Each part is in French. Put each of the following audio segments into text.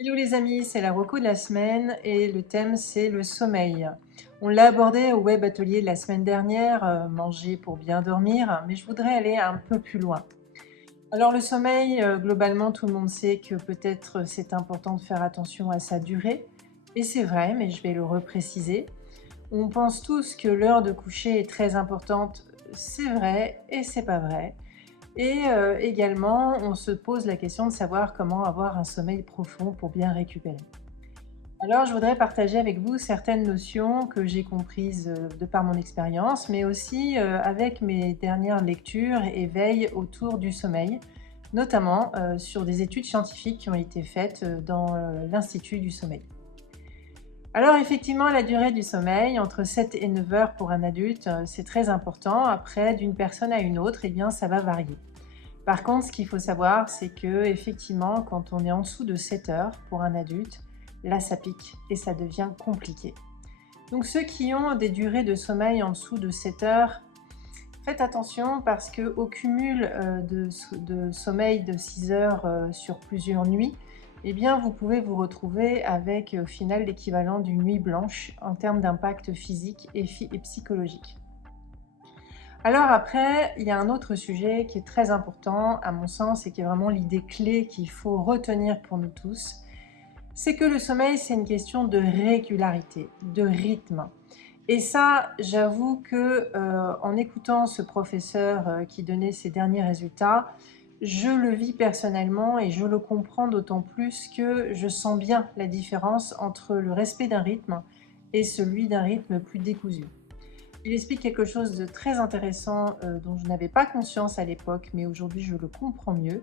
Hello les amis, c'est la reco de la semaine et le thème c'est le sommeil. On l'a abordé au web atelier de la semaine dernière, manger pour bien dormir, mais je voudrais aller un peu plus loin. Alors le sommeil, globalement tout le monde sait que peut-être c'est important de faire attention à sa durée, et c'est vrai, mais je vais le repréciser. On pense tous que l'heure de coucher est très importante, c'est vrai et c'est pas vrai. Et également, on se pose la question de savoir comment avoir un sommeil profond pour bien récupérer. Alors, je voudrais partager avec vous certaines notions que j'ai comprises de par mon expérience, mais aussi avec mes dernières lectures et veilles autour du sommeil, notamment sur des études scientifiques qui ont été faites dans l'Institut du sommeil. Alors effectivement, la durée du sommeil, entre 7 et 9 heures pour un adulte, c'est très important. Après, d'une personne à une autre, eh bien, ça va varier. Par contre, ce qu'il faut savoir, c'est que effectivement, quand on est en dessous de 7 heures pour un adulte, là ça pique et ça devient compliqué. Donc ceux qui ont des durées de sommeil en dessous de 7 heures, faites attention parce qu'au cumul de sommeil de 6 heures sur plusieurs nuits, eh bien vous pouvez vous retrouver avec au final l'équivalent d'une nuit blanche en termes d'impact physique et psychologique. Alors après, il y a un autre sujet qui est très important à mon sens et qui est vraiment l'idée clé qu'il faut retenir pour nous tous. C'est que le sommeil, c'est une question de régularité, de rythme. Et ça, j'avoue que en écoutant ce professeur qui donnait ses derniers résultats, je le vis personnellement et je le comprends d'autant plus que je sens bien la différence entre le respect d'un rythme et celui d'un rythme plus décousu. Il explique quelque chose de très intéressant dont je n'avais pas conscience à l'époque, mais aujourd'hui je le comprends mieux.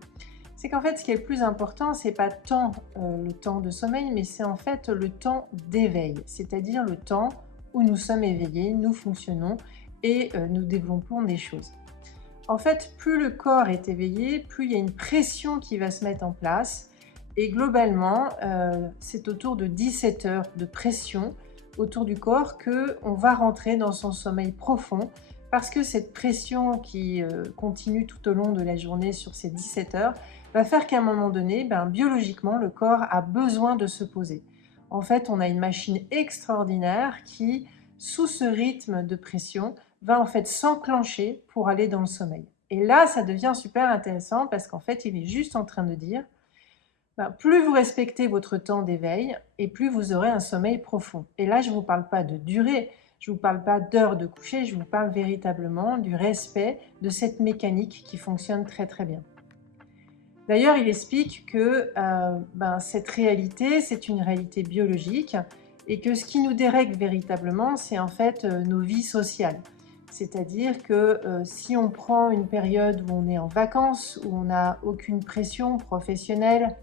C'est qu'en fait, ce qui est le plus important, c'est pas tant le temps de sommeil, mais c'est en fait le temps d'éveil, c'est-à-dire le temps où nous sommes éveillés, nous fonctionnons et nous développons des choses. En fait, plus le corps est éveillé, plus il y a une pression qui va se mettre en place. Et globalement, c'est autour de 17 heures de pression autour du corps qu'on va rentrer dans son sommeil profond parce que cette pression qui continue tout au long de la journée sur ces 17 heures va faire qu'à un moment donné, biologiquement, le corps a besoin de se poser. En fait, on a une machine extraordinaire qui, sous ce rythme de pression, va en fait s'enclencher pour aller dans le sommeil. Et là, ça devient super intéressant parce qu'en fait, il est juste en train de dire, plus vous respectez votre temps d'éveil et plus vous aurez un sommeil profond. Et là, je ne vous parle pas de durée, je ne vous parle pas d'heure de coucher, je vous parle véritablement du respect de cette mécanique qui fonctionne très très bien. D'ailleurs, il explique que cette réalité, c'est une réalité biologique et que ce qui nous dérègle véritablement, c'est en fait nos vies sociales. C'est-à-dire que si on prend une période où on est en vacances, où on n'a aucune pression professionnelle,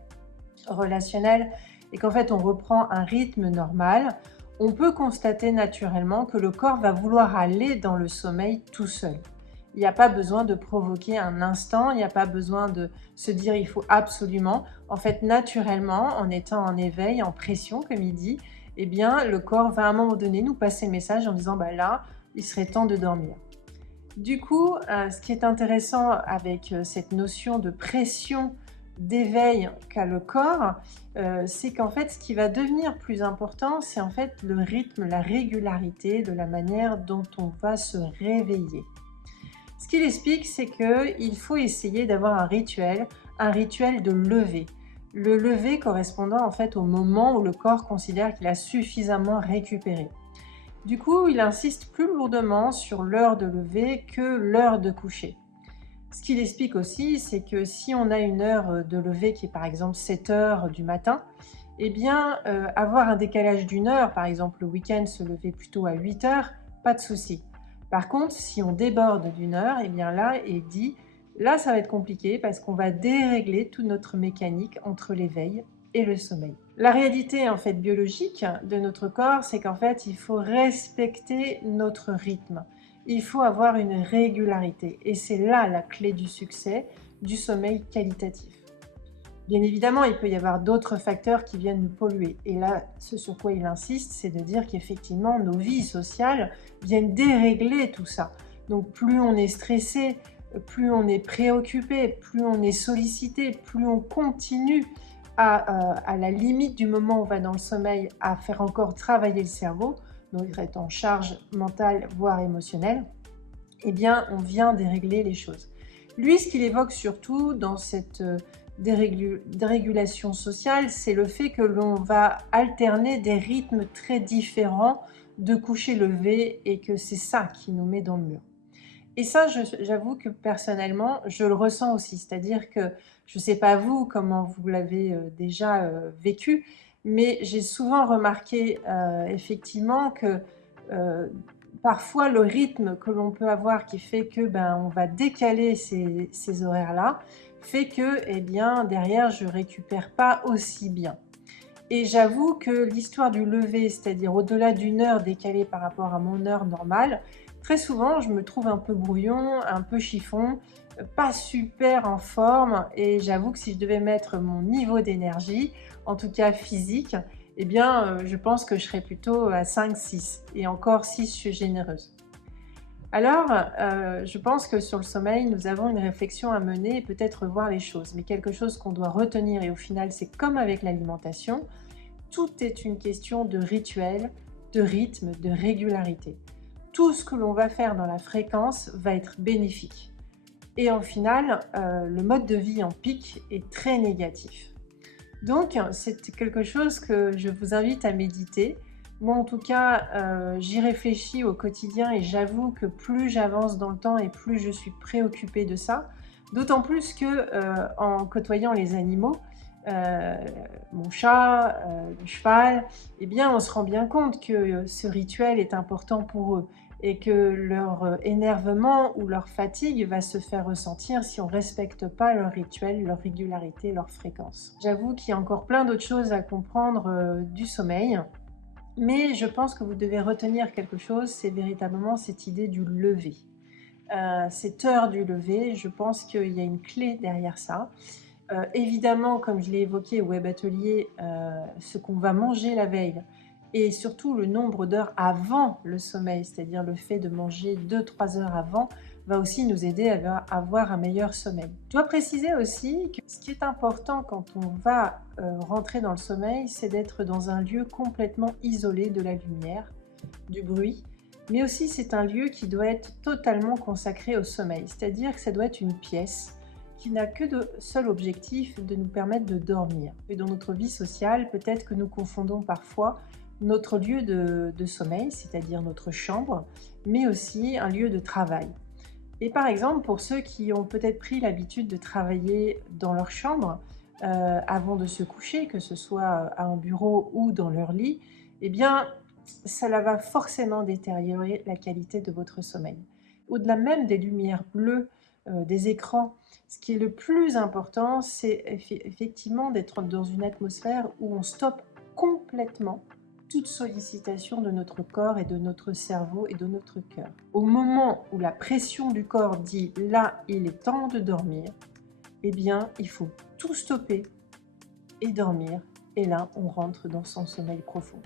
relationnelle, et qu'en fait on reprend un rythme normal, on peut constater naturellement que le corps va vouloir aller dans le sommeil tout seul. Il n'y a pas besoin de provoquer un instant, il n'y a pas besoin de se dire il faut absolument. En fait, naturellement, en étant en éveil, en pression, comme il dit, eh bien, le corps va à un moment donné nous passer le message en disant là, il serait temps de dormir. Du coup, ce qui est intéressant avec cette notion de pression d'éveil qu'a le corps, c'est qu'en fait, ce qui va devenir plus important, c'est en fait le rythme, la régularité de la manière dont on va se réveiller. Ce qu'il explique, c'est qu'il faut essayer d'avoir un rituel de lever. Le lever correspondant en fait au moment où le corps considère qu'il a suffisamment récupéré. Du coup, il insiste plus lourdement sur l'heure de lever que l'heure de coucher. Ce qu'il explique aussi, c'est que si on a une heure de lever qui est par exemple 7 heures du matin, eh bien, avoir un décalage d'une heure, par exemple le week-end se lever plutôt à 8 heures, pas de souci. Par contre, si on déborde d'une heure, eh bien là, il dit, là ça va être compliqué parce qu'on va dérégler toute notre mécanique entre l'éveil et le sommeil. La réalité en fait biologique de notre corps, c'est qu'en fait, il faut respecter notre rythme. Il faut avoir une régularité et c'est là la clé du succès du sommeil qualitatif. Bien évidemment, il peut y avoir d'autres facteurs qui viennent nous polluer. Et là, ce sur quoi il insiste, c'est de dire qu'effectivement, nos vies sociales viennent dérégler tout ça. Donc plus on est stressé, plus on est préoccupé, plus on est sollicité, plus on continue à la limite du moment où on va dans le sommeil, à faire encore travailler le cerveau, donc être en charge mentale, voire émotionnelle, eh bien, on vient dérégler les choses. Lui, ce qu'il évoque surtout dans cette dérégulation sociale, c'est le fait que l'on va alterner des rythmes très différents de coucher-lever et que c'est ça qui nous met dans le mur. Et ça, j'avoue que personnellement, je le ressens aussi. C'est-à-dire que je ne sais pas vous, comment vous l'avez déjà vécu, mais j'ai souvent remarqué effectivement que euh, parfois le rythme que l'on peut avoir qui fait que ben, on va décaler ces horaires-là, fait que eh bien, derrière, je récupère pas aussi bien. Et j'avoue que l'histoire du lever, c'est-à-dire au-delà d'une heure décalée par rapport à mon heure normale, très souvent, je me trouve un peu brouillon, un peu chiffon, pas super en forme. Et j'avoue que si je devais mettre mon niveau d'énergie, en tout cas physique, eh bien, je pense que je serais plutôt à 5-6. Et encore 6, je suis généreuse. Alors, je pense que sur le sommeil, nous avons une réflexion à mener et peut-être voir les choses. Mais quelque chose qu'on doit retenir, et au final, c'est comme avec l'alimentation, tout est une question de rituel, de rythme, de régularité. Tout ce que l'on va faire dans la fréquence va être bénéfique. Et en final, le mode de vie en pic est très négatif. Donc, c'est quelque chose que je vous invite à méditer. Moi, en tout cas, j'y réfléchis au quotidien et j'avoue que plus j'avance dans le temps et plus je suis préoccupée de ça. D'autant plus que, en côtoyant les animaux, euh, mon chat, le cheval, eh bien, on se rend bien compte que ce rituel est important pour eux et que leur énervement ou leur fatigue va se faire ressentir si on ne respecte pas leur rituel, leur régularité, leur fréquence. J'avoue qu'il y a encore plein d'autres choses à comprendre du sommeil, mais je pense que vous devez retenir quelque chose, c'est véritablement cette idée du lever. Cette heure du lever, je pense qu'il y a une clé derrière ça. Évidemment, comme je l'ai évoqué au web atelier, ce qu'on va manger la veille et surtout le nombre d'heures avant le sommeil, c'est-à-dire le fait de manger 2-3 heures avant, va aussi nous aider à avoir un meilleur sommeil. Je dois préciser aussi que ce qui est important quand on va rentrer dans le sommeil, c'est d'être dans un lieu complètement isolé de la lumière, du bruit, mais aussi c'est un lieu qui doit être totalement consacré au sommeil, c'est-à-dire que ça doit être une pièce qui n'a que de seul objectif de nous permettre de dormir. Et dans notre vie sociale, peut-être que nous confondons parfois notre lieu de sommeil, c'est-à-dire notre chambre, mais aussi un lieu de travail. Et par exemple, pour ceux qui ont peut-être pris l'habitude de travailler dans leur chambre avant de se coucher, que ce soit à un bureau ou dans leur lit, eh bien, cela va forcément détériorer la qualité de votre sommeil. Au-delà même des lumières bleues, des écrans, ce qui est le plus important, c'est effectivement d'être dans une atmosphère où on stoppe complètement toute sollicitation de notre corps et de notre cerveau et de notre cœur. Au moment où la pression du corps dit là, il est temps de dormir, eh bien, il faut tout stopper et dormir. Et là, on rentre dans son sommeil profond.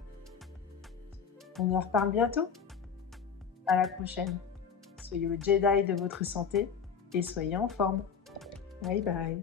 On en reparle bientôt. À la prochaine. Soyez le Jedi de votre santé et soyez en forme. Bye bye.